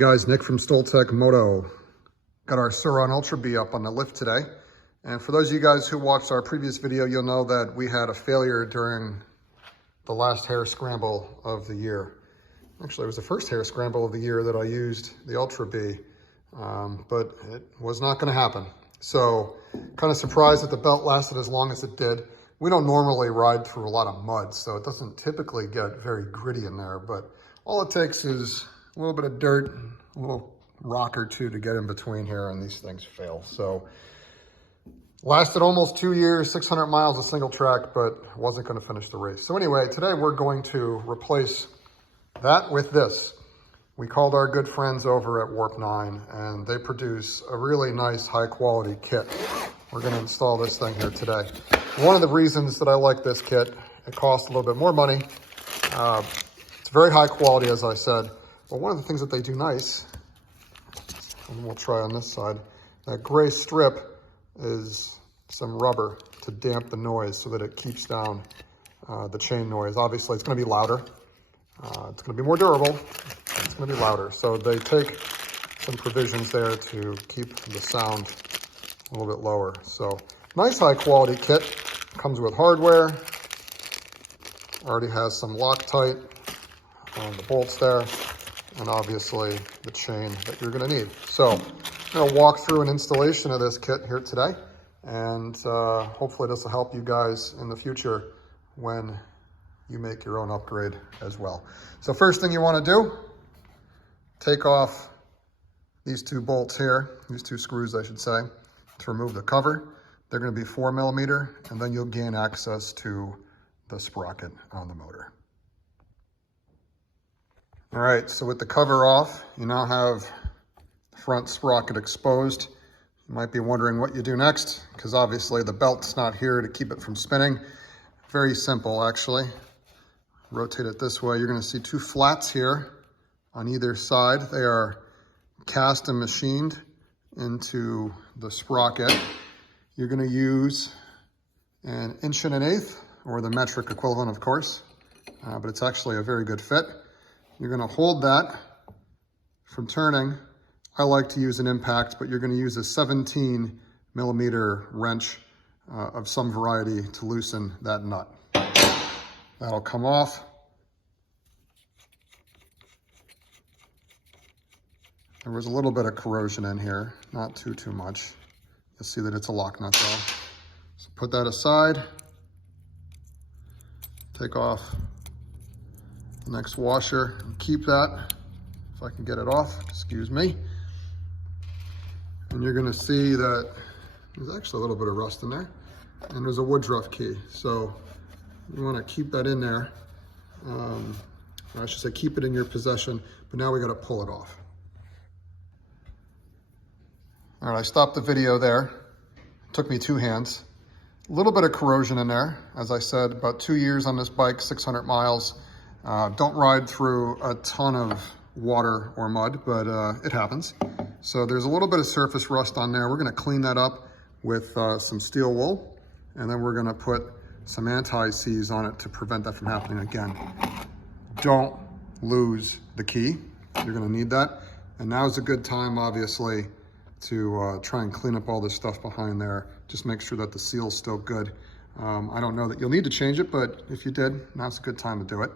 guys, Nick from Stoltec Moto. Got our Sur Ron Ultra Bee up on the lift today. And for those of you guys who watched our previous video, you'll know that we had a failure during the last hare scramble of the year. Actually, it was the first hare scramble of the year that I used the Ultra Bee, but it was not gonna happen. So kind of surprised that the belt lasted as long as it did. We don't normally ride through a lot of mud, so it doesn't typically get very gritty in there, but all it takes is a little bit of dirt, a little rock or two to get in between here, and these things fail. So lasted almost 2 years, 600 miles of single track, but wasn't gonna finish the race. So anyway, today we're going to replace that with this. We called our good friends over at Warp 9, and they produce a really nice high quality kit. We're gonna install this thing here today. One of the reasons that I like this kit, it costs a little bit more money. It's very high quality, as I said, but one of the things that they do nice, and we'll try on this side, that gray strip is some rubber to damp the noise so that it keeps down the chain noise. Obviously, it's gonna be louder. It's gonna be more durable. It's gonna be louder. So they take some provisions there to keep the sound a little bit lower. So nice high quality kit. Comes with hardware. Already has some Loctite on the bolts there, and obviously the chain that you're gonna need. So I'm gonna walk through an installation of this kit here today, and hopefully this will help you guys in the future when you make your own upgrade as well. So first thing you wanna do, take off these two bolts here, these two screws I should say, to remove the cover. They're gonna be 4mm, and then you'll gain access to the sprocket on the motor. All right, so with the cover off, you now have the front sprocket exposed. You might be wondering what you do next, because obviously the belt's not here to keep it from spinning. Very simple, actually. Rotate it this way. You're gonna see two flats here on either side. They are cast and machined into the sprocket. You're gonna use an 1.125", or the metric equivalent, of course, but it's actually a very good fit. You're gonna hold that from turning. I like to use an impact, but you're gonna use a 17mm wrench of some variety to loosen that nut. That'll come off. There was a little bit of corrosion in here, not too much. You'll see that it's a lock nut though. So put that aside. Take off the next washer and keep that, if I can get it off, excuse me. And you're gonna see that there's actually a little bit of rust in there, and there's a Woodruff key. So you wanna keep that in there. Or I should say keep it in your possession, but now we gotta pull it off. All right, I stopped the video there. It took me 2 hands. A little bit of corrosion in there. As I said, about 2 years on this bike, 600 miles. Don't ride through a ton of water or mud, but it happens. So there's a little bit of surface rust on there. We're gonna clean that up with some steel wool, and then we're gonna put some anti-seize on it to prevent that from happening again. Don't lose the key. You're gonna need that. And now's a good time, obviously, to try and clean up all this stuff behind there. Just make sure that the seal's still good. I don't know that you'll need to change it, but if you did, now's a good time to do it.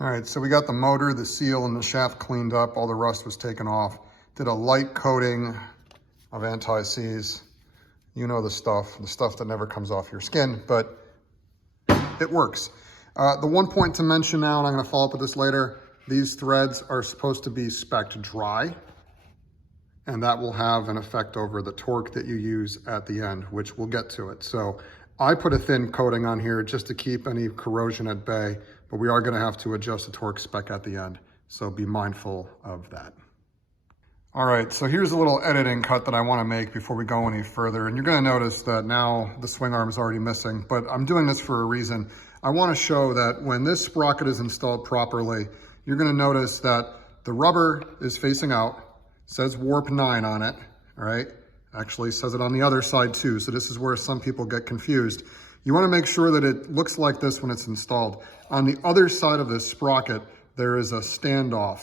All right, so we got the motor, the seal, and the shaft cleaned up. All the rust was taken off. Did a light coating of anti-seize. You know the stuff that never comes off your skin, but it works. The one point to mention now, and I'm gonna follow up with this later, these threads are supposed to be spec'd dry, and that will have an effect over the torque that you use at the end, which we'll get to it. So I put a thin coating on here just to keep any corrosion at bay, but we are gonna have to adjust the torque spec at the end. So be mindful of that. All right, so here's a little editing cut that I wanna make before we go any further. And you're gonna notice that now the swing arm is already missing, but I'm doing this for a reason. I wanna show that when this sprocket is installed properly, you're gonna notice that the rubber is facing out, says Warp 9 on it, all right? Actually says it on the other side too, so this is where some people get confused. You wanna make sure that it looks like this when it's installed. On the other side of this sprocket, there is a standoff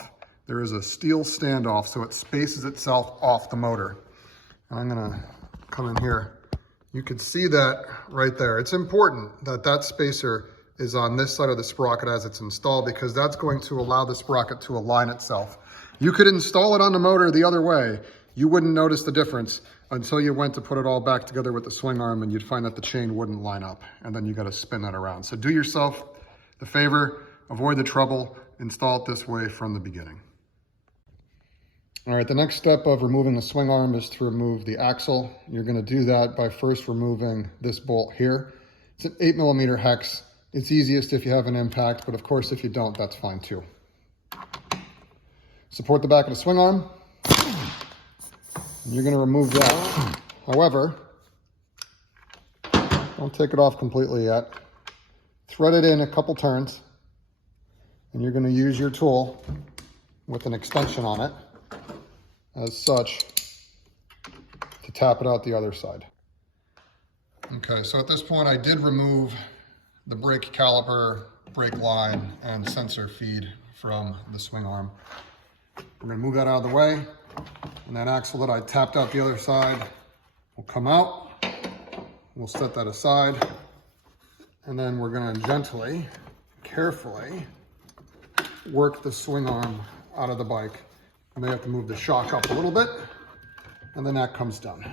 there is a steel standoff, so it spaces itself off the motor. And I'm gonna come in here. You can see that right there. It's important that that spacer is on this side of the sprocket as it's installed, because that's going to allow the sprocket to align itself. You could install it on the motor the other way. You wouldn't notice the difference until you went to put it all back together with the swing arm, and you'd find that the chain wouldn't line up, and then you got to spin that around. So do yourself the favor, avoid the trouble, install it this way from the beginning. All right, the next step of removing the swing arm is to remove the axle. You're gonna do that by first removing this bolt here. It's an 8mm hex. It's easiest if you have an impact, but of course, if you don't, that's fine too. Support the back of the swing arm. And you're gonna remove that. However, don't take it off completely yet. Thread it in a couple turns, and you're gonna use your tool with an extension on it, as such, to tap it out the other side. Okay, so at this point I did remove the brake caliper, brake line, and sensor feed from the swing arm. We're gonna move that out of the way, and that axle that I tapped out the other side will come out. We'll set that aside, and then we're gonna gently, carefully work the swing arm out of the bike. I may have to move the shock up a little bit, and then that comes down.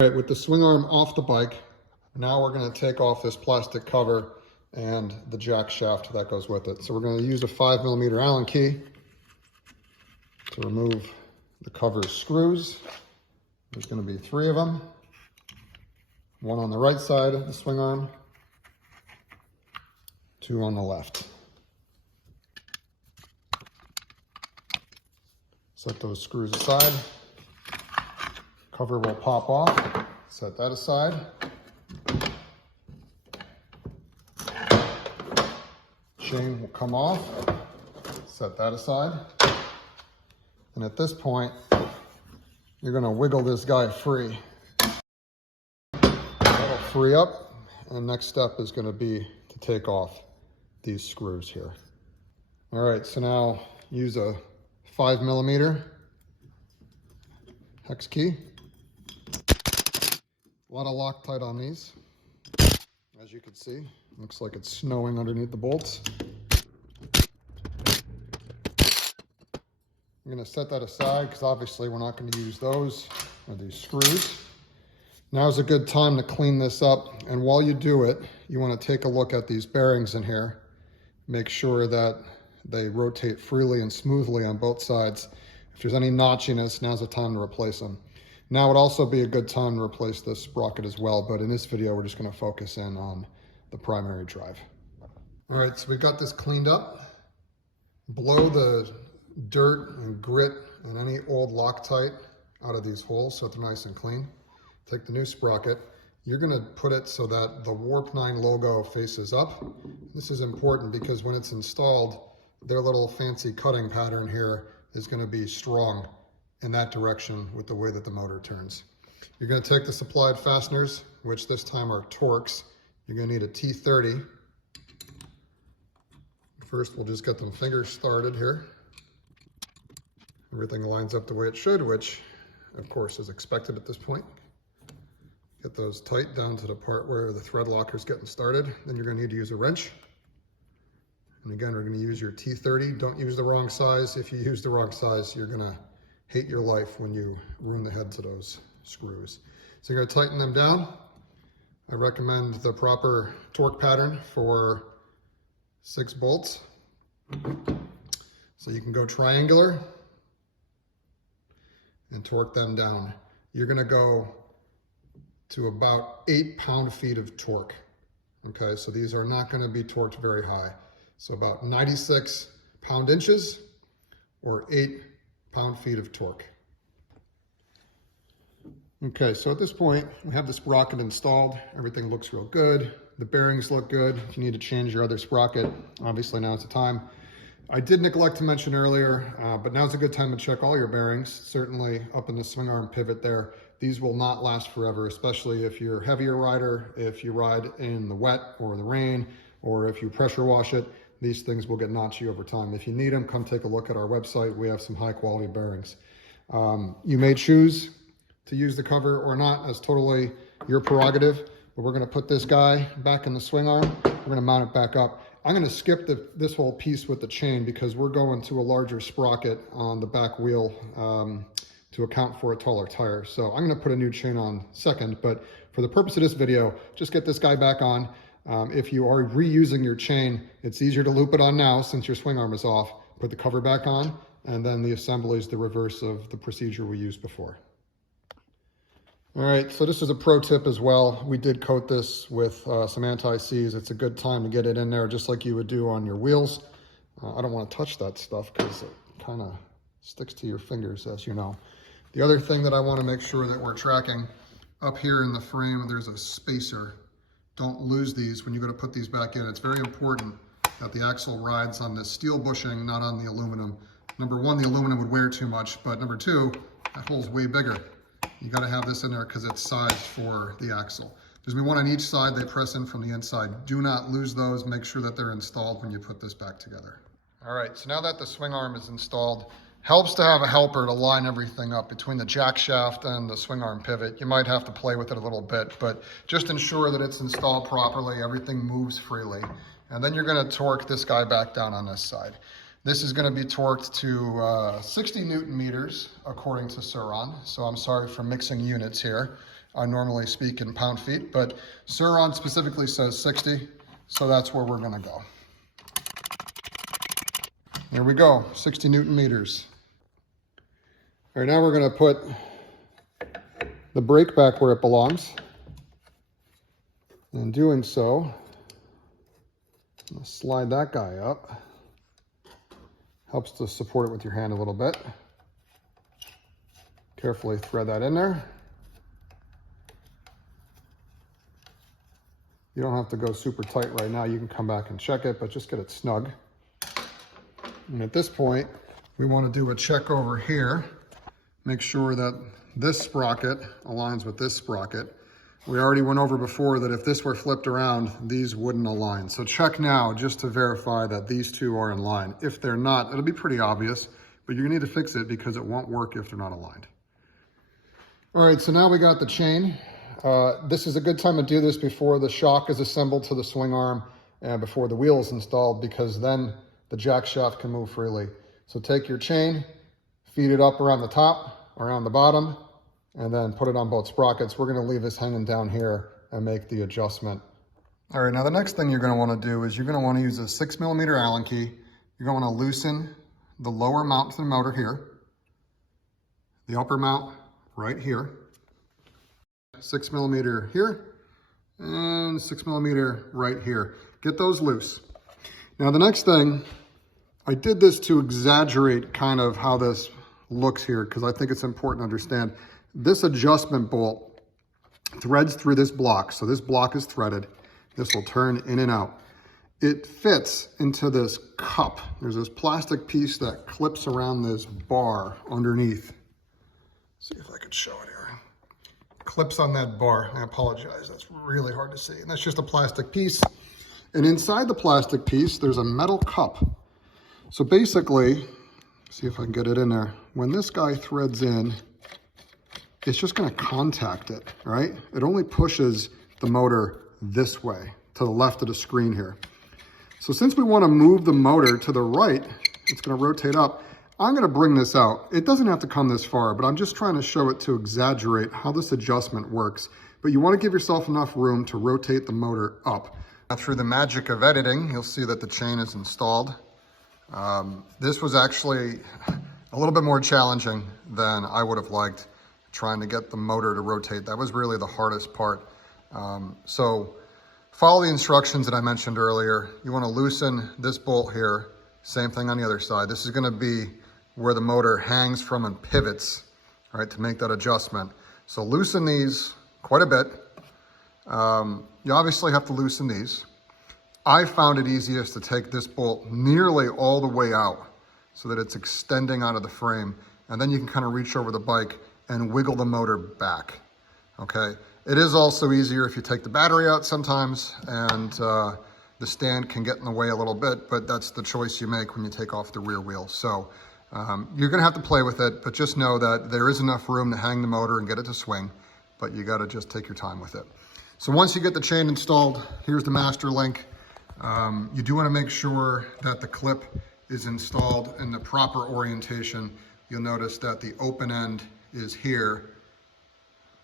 All right, with the swing arm off the bike, now we're gonna take off this plastic cover and the jack shaft that goes with it. So we're gonna use a 5mm Allen key to remove the cover screws. There's gonna be 3 of them. One on the right side of the swing arm, 2 on the left. Set those screws aside. Cover will pop off. Set that aside. Chain will come off. Set that aside. And at this point, you're gonna wiggle this guy free. That'll free up. And next step is gonna be to take off these screws here. All right, so now use a 5mm hex key. A lot of Loctite on these. As you can see, looks like it's snowing underneath the bolts. I'm gonna set that aside because obviously we're not gonna use those or these screws. Now's a good time to clean this up. And while you do it, you wanna take a look at these bearings in here. Make sure that they rotate freely and smoothly on both sides. If there's any notchiness, now's the time to replace them. Now would also be a good time to replace this sprocket as well, but in this video, we're just gonna focus in on the primary drive. All right, so we've got this cleaned up. Blow the dirt and grit and any old Loctite out of these holes so they're nice and clean. Take the new sprocket. You're gonna put it so that the Warp 9 logo faces up. This is important because when it's installed, their little fancy cutting pattern here is going to be strong in that direction with the way that the motor turns. You're going to take the supplied fasteners, which this time are Torx. You're going to need a T30. First, we'll just get them fingers started here. Everything lines up the way it should, which of course is expected at this point. Get those tight down to the part where the thread locker is getting started. Then you're going to need to use a wrench. And again, we're going to use your T30. Don't use the wrong size. If you use the wrong size, you're going to hate your life when you ruin the heads of those screws. So you're going to tighten them down. I recommend the proper torque pattern for 6 bolts. So you can go triangular and torque them down. You're going to go to about 8 pound-feet of torque. Okay, so these are not going to be torqued very high. So about 96 pound-inches or 8 pound-feet of torque. Okay, so at this point, we have the sprocket installed. Everything looks real good. The bearings look good. If you need to change your other sprocket, obviously now's the time. I did neglect to mention earlier, but now's a good time to check all your bearings. Certainly up in the swing arm pivot there. These will not last forever, especially if you're a heavier rider, if you ride in the wet or the rain, or if you pressure wash it. these things will get notchy over time. If you need them, come take a look at our website. We have some high quality bearings. You may choose to use the cover or not. That's totally your prerogative. But we're going to put this guy back in the swing arm. We're going to mount it back up. I'm going to skip this whole piece with the chain because we're going to a larger sprocket on the back wheel to account for a taller tire. So I'm going to put a new chain on second, but for the purpose of this video, just get this guy back on. If you are reusing your chain, it's easier to loop it on now since your swing arm is off. Put the cover back on, and then the assembly is the reverse of the procedure we used before. All right, so this is a pro tip as well. We did coat this with some anti-seize. It's a good time to get it in there just like you would do on your wheels. I don't want to touch that stuff because it kind of sticks to your fingers, as you know. The other thing that I want to make sure that we're tracking, up here in the frame, there's a spacer. Don't lose these when you go to put these back in. It's very important that the axle rides on this steel bushing, not on the aluminum. Number one, the aluminum would wear too much, but number two, that hole's way bigger. You got to have this in there because it's sized for the axle. There's gonna be one on each side. They press in from the inside. Do not lose those. Make sure that they're installed when you put this back together. All right, so now that the swing arm is installed, helps to have a helper to line everything up between the jack shaft and the swing arm pivot. You might have to play with it a little bit, but just ensure that it's installed properly, everything moves freely. And then you're gonna torque this guy back down on this side. This is gonna be torqued to 60 Newton meters, according to Sur Ron. So I'm sorry for mixing units here. I normally speak in pound feet, but Sur Ron specifically says 60, so that's where we're gonna go. There we go, 60 Newton meters. All right, now we're gonna put the brake back where it belongs. In doing so, I'm gonna slide that guy up. Helps to support it with your hand a little bit. Carefully thread that in there. You don't have to go super tight right now. You can come back and check it, but just get it snug. And at this point, we want to do a check over here. Make sure that this sprocket aligns with this sprocket. We already went over before that if this were flipped around, these wouldn't align. So check now just to verify that these two are in line. If they're not, it'll be pretty obvious, but you're gonna need to fix it because it won't work if they're not aligned. All right, so now we got the chain. This is a good time to do this before the shock is assembled to the swing arm and before the wheel is installed, because then the jack shaft can move freely. So take your chain, feed it up around the top, around the bottom, and then put it on both sprockets. We're gonna leave this hanging down here and make the adjustment. All right, now the next thing you're gonna wanna do is you're gonna wanna use a 6mm Allen key. You're gonna wanna loosen the lower mount to the motor here, the upper mount right here, 6mm here, and 6mm right here. Get those loose. Now the next thing, I did this to exaggerate kind of how this looks here because I think it's important to understand. This adjustment bolt threads through this block. So this block is threaded. This will turn in and out. It fits into this cup. There's this plastic piece that clips around this bar underneath. See if I could show it here. Clips on that bar. I apologize, that's really hard to see. And that's just a plastic piece. And inside the plastic piece, there's a metal cup. So basically, see if I can get it in there. When this guy threads in, it's just gonna contact it, right? It only pushes the motor this way, to the left of the screen here. So since we wanna move the motor to the right, it's gonna rotate up. I'm gonna bring this out. It doesn't have to come this far, but I'm just trying to show it to exaggerate how this adjustment works. But you wanna give yourself enough room to rotate the motor up. Now through the magic of editing, you'll see that the chain is installed. This was actually a little bit more challenging than I would have liked, trying to get the motor to rotate. That was really the hardest part. So follow the instructions that I mentioned earlier. You want to loosen this bolt here. Same thing on the other side. This is going to be where the motor hangs from and pivots, right, to make that adjustment. So loosen these quite a bit. You obviously have to loosen these. I found it easiest to take this bolt nearly all the way out so that it's extending out of the frame, and then you can kind of reach over the bike and wiggle the motor back, okay? It is also easier if you take the battery out sometimes and the stand can get in the way a little bit, but that's the choice you make when you take off the rear wheel. So you're gonna have to play with it, but just know that there is enough room to hang the motor and get it to swing, but you gotta just take your time with it. So once you get the chain installed, here's the master link. You do wanna make sure that the clip is installed in the proper orientation. You'll notice that the open end is here.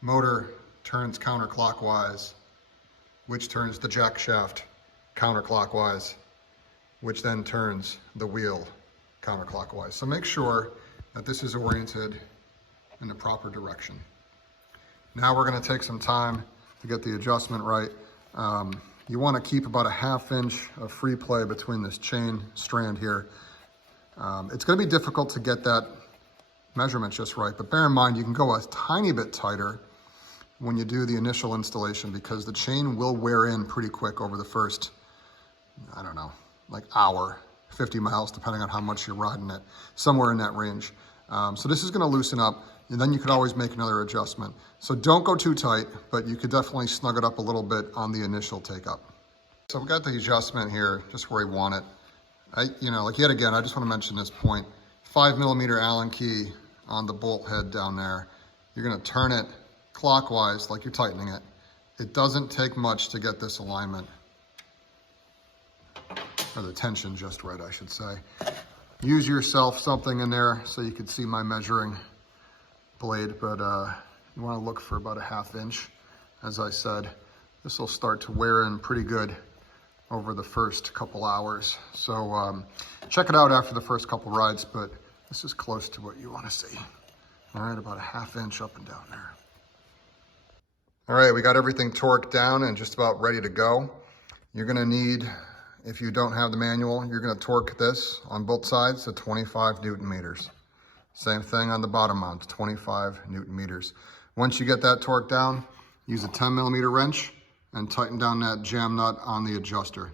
Motor turns counterclockwise, which turns the jack shaft counterclockwise, which then turns the wheel counterclockwise. So make sure that this is oriented in the proper direction. Now we're going to take some time to get the adjustment right. You want to keep about a 1/2 inch of free play between this chain strand here. It's going to be difficult to get that measurement just right, but bear in mind you can go a tiny bit tighter when you do the initial installation, because the chain will wear in pretty quick over the first, I don't know, like hour, 50 miles, depending on how much you're riding it, somewhere in that range. So this is gonna loosen up, and then you could always make another adjustment. So don't go too tight, but you could definitely snug it up a little bit on the initial take up. So we got the adjustment here, just where we want it. Like yet again, I just wanna mention this point, 5mm Allen key on the bolt head down there. You're gonna turn it clockwise like you're tightening it. It doesn't take much to get this alignment, or the tension just right, I should say. Use yourself something in there so you can see my measuring blade, but you want to look for about a 1/2 inch. As I said, this will start to wear in pretty good over the first couple hours. So check it out after the first couple rides, but this is close to what you want to see. All right, about a 1/2 inch up and down there. All right, we got everything torqued down and just about ready to go. You're gonna need, if you don't have the manual, you're gonna torque this on both sides to 25 Newton meters. Same thing on the bottom mount, 25 Newton meters. Once you get that torqued down, use a 10mm wrench and tighten down that jam nut on the adjuster.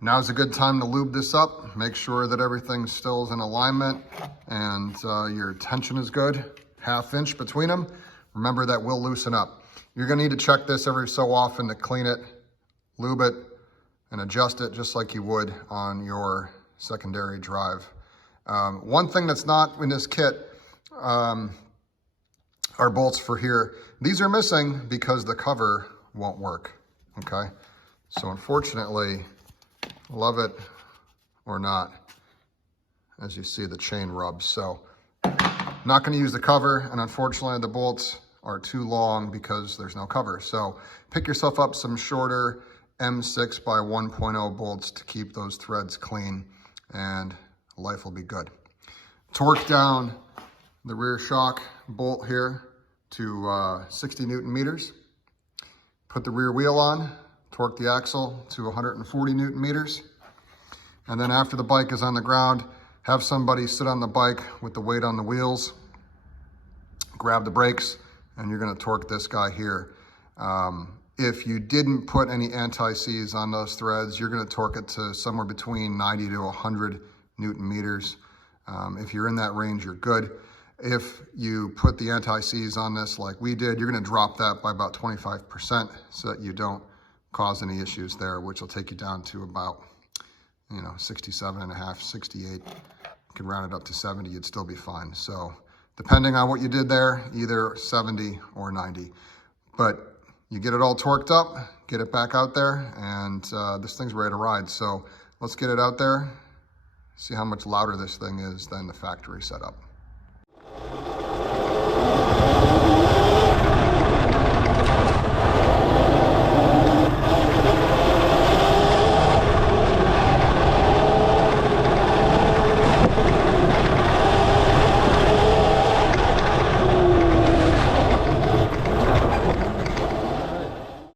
Now's a good time to lube this up. Make sure that everything still is in alignment and your tension is good, 1/2 inch between them. Remember, that will loosen up. You're gonna need to check this every so often to clean it, lube it, and adjust it just like you would on your secondary drive. One thing that's not in this kit are bolts for here. These are missing because the cover won't work, okay? So unfortunately, love it or not, as you see, the chain rubs. So not gonna use the cover, and unfortunately the bolts are too long because there's no cover. So pick yourself up some shorter M6 by 1.0 bolts to keep those threads clean, and life will be good. Torque down the rear shock bolt here to 60 Newton meters. Put the rear wheel on, torque the axle to 140 Newton meters. And then after the bike is on the ground, have somebody sit on the bike with the weight on the wheels, grab the brakes, and you're gonna torque this guy here. If you didn't put any anti-seize on those threads, you're gonna torque it to somewhere between 90 to 100 Newton meters. If you're in that range, you're good. If you put the anti-seize on this like we did, you're gonna drop that by about 25% so that you don't cause any issues there, which will take you down to about, 67.5, 68. You can round it up to 70, you'd still be fine. So depending on what you did there, either 70 or 90. But you get it all torqued up, get it back out there, and this thing's ready to ride. So let's get it out there, see how much louder this thing is than the factory setup.